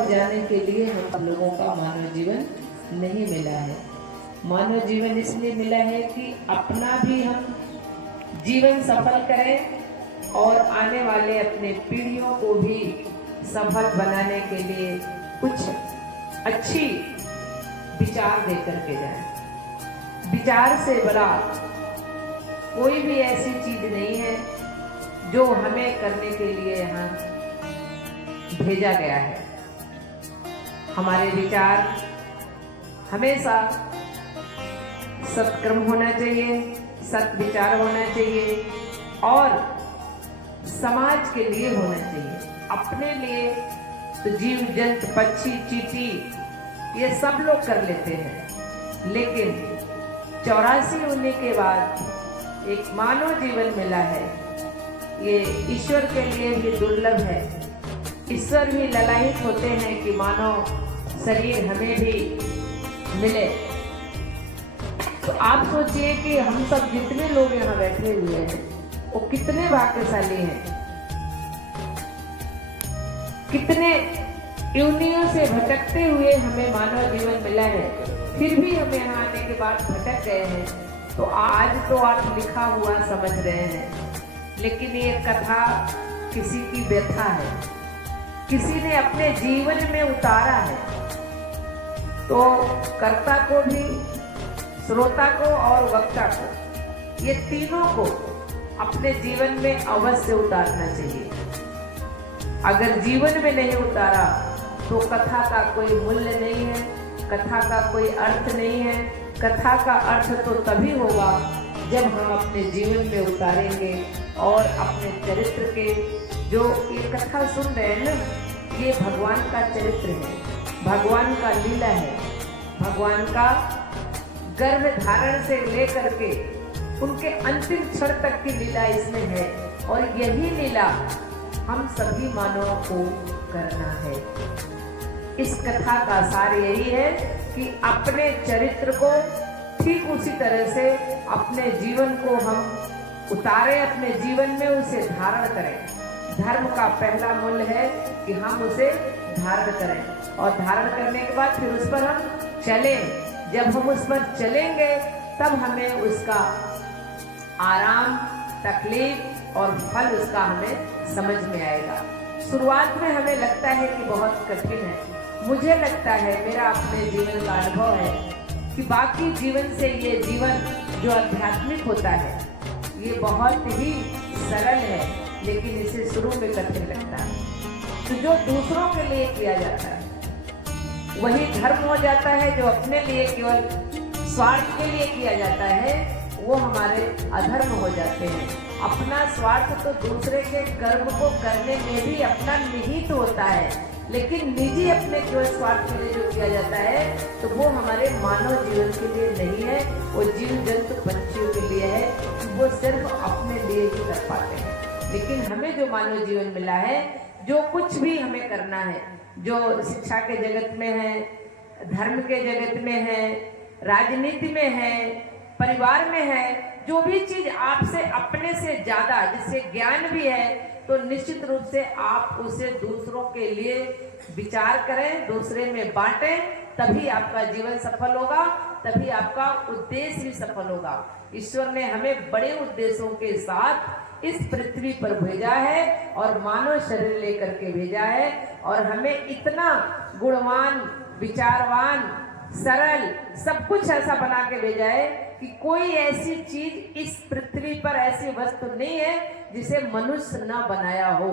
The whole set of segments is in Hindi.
जाने के लिए हम लोगों का मानव जीवन नहीं मिला है। मानव जीवन इसलिए मिला है कि अपना भी हम जीवन सफल करें और आने वाले अपने पीढ़ियों को भी सफल बनाने के लिए कुछ अच्छी विचार देकर के जाएं। विचार से बड़ा कोई भी ऐसी चीज नहीं है जो हमें करने के लिए यहाँ भेजा गया है। हमारे विचार हमेशा सत्कर्म होना चाहिए, सत्विचार होना चाहिए और समाज के लिए होना चाहिए। अपने लिए तो जीव जंतु पक्षी चींटी ये सब लोग कर लेते हैं, लेकिन 84 होने के बाद एक मानव जीवन मिला है। ये ईश्वर के लिए भी दुर्लभ है। ईश्वर भी ललायित होते हैं कि मानव शरीर हमें भी मिले। तो आप सोचिए कि हम सब जितने लोग यहाँ बैठे हुए हैं वो कितने भाग्यशाली हैं, कितने योनियों से भटकते हुए हमें मानव जीवन मिला है, फिर भी हम यहाँ आने के बाद भटक गए हैं। तो आज तो आप लिखा हुआ समझ रहे हैं, लेकिन ये कथा किसी की व्यथा है, किसी ने अपने जीवन में उतारा है। तो कर्ता को भी, श्रोता को और वक्ता को, ये तीनों को अपने जीवन में अवश्य उतारना चाहिए। अगर जीवन में नहीं उतारा तो कथा का कोई मूल्य नहीं है, कथा का कोई अर्थ नहीं है। कथा का अर्थ तो तभी होगा जब हम अपने जीवन में उतारेंगे और अपने चरित्र के, जो ये कथा सुन रहे हैं ना, ये भगवान का चरित्र है, भगवान का लीला है। भगवान का गर्भ धारण से लेकर के उनके अंतिम क्षण तक की लीला इसमें है, और यही लीला हम सभी मानवों को करना है। इस कथा का सार यही है कि अपने चरित्र को ठीक उसी तरह से अपने जीवन को हम उतारें, अपने जीवन में उसे धारण करें। धर्म का पहला मूल्य है कि हम उसे धारण करें, और धारण करने के बाद फिर उस पर हम चलें। जब हम उस पर चलेंगे तब हमें उसका आराम, तकलीफ और फल उसका हमें समझ में आएगा। शुरुआत में हमें लगता है कि बहुत कठिन है। मुझे लगता है, मेरा अपने जीवन का अनुभव है कि बाकी जीवन से ये जीवन जो आध्यात्मिक होता है ये बहुत ही सरल है, लेकिन इसे शुरू में कठिन लगता है। तो जो दूसरों के लिए किया जाता है वही धर्म हो जाता है। जो अपने लिए केवल स्वार्थ के लिए किया जाता है वो हमारे अधर्म हो जाते हैं। अपना स्वार्थ तो दूसरे के कर्म को करने में भी अपना निहित होता है, लेकिन निजी अपने केवल स्वार्थ के लिए जो किया जाता है तो वो हमारे मानव जीवन के लिए नहीं है, वो जीव जंतु पंछियों के लिए है, वो सिर्फ अपने लिए ही कर पाते हैं। लेकिन हमें जो मानव जीवन मिला है, जो कुछ भी हमें करना है, जो शिक्षा के जगत में है, धर्म के जगत में है, राजनीति में है, परिवार में है, जो भी चीज आपसे अपने से ज्यादा, जिससे ज्ञान भी है, तो निश्चित रूप से आप उसे दूसरों के लिए विचार करें, दूसरे में बांटें, तभी आपका जीवन सफल होगा, तभी आपका उद्देश्य भी सफल होगा। ईश्वर ने हमें बड़े उद्देश्यों के साथ इस पृथ्वी पर भेजा है और मानव शरीर लेकर के भेजा है, और हमें इतना गुणवान, विचारवान, सरल, सब कुछ ऐसा बना के भेजा है कि कोई ऐसी चीज इस पृथ्वी पर, ऐसी वस्तु नहीं है जिसे मनुष्य न बनाया हो।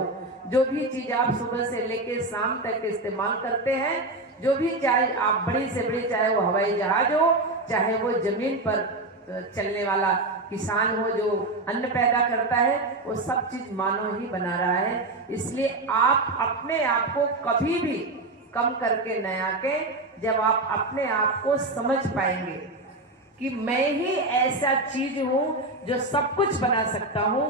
जो भी चीज आप सुबह से लेकर शाम तक इस्तेमाल करते हैं, जो भी, चाहे आप बड़ी से बड़ी, चाहे वो हवाई जहाज हो, चाहे वो जमीन पर चलने वाला किसान हो जो अन्न पैदा करता है, वो सब चीज मानव ही बना रहा है। इसलिए आप अपने आप को कभी भी कम करके न आके, जब आप अपने आप को समझ पाएंगे कि मैं ही ऐसा चीज हूं जो सब कुछ बना सकता हूं,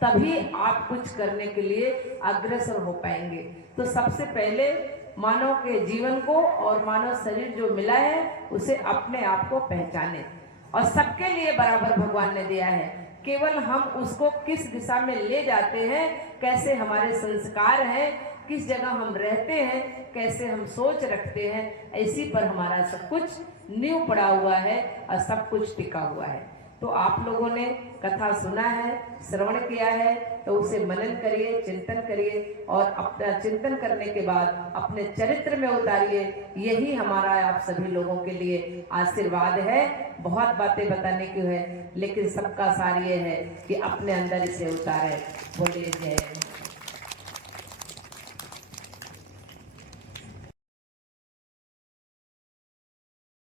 तभी आप कुछ करने के लिए अग्रसर हो पाएंगे। तो सबसे पहले मानव के जीवन को और मानव शरीर जो मिला है उसे अपने आप को पहचाने, और सबके लिए बराबर भगवान ने दिया है। केवल हम उसको किस दिशा में ले जाते हैं, कैसे हमारे संस्कार हैं, किस जगह हम रहते हैं, कैसे हम सोच रखते हैं, इसी पर हमारा सब कुछ नींव पड़ा हुआ है और सब कुछ टिका हुआ है। तो आप लोगों ने कथा सुना है, श्रवण किया है, तो उसे मनन करिए, चिंतन करिए और अपना चिंतन करने के बाद अपने चरित्र में उतारिए। यही हमारा आप सभी लोगों के लिए आशीर्वाद है। बहुत बातें बताने की है, लेकिन सबका सार ये है कि अपने अंदर इसे उतारे। बोलिए जय।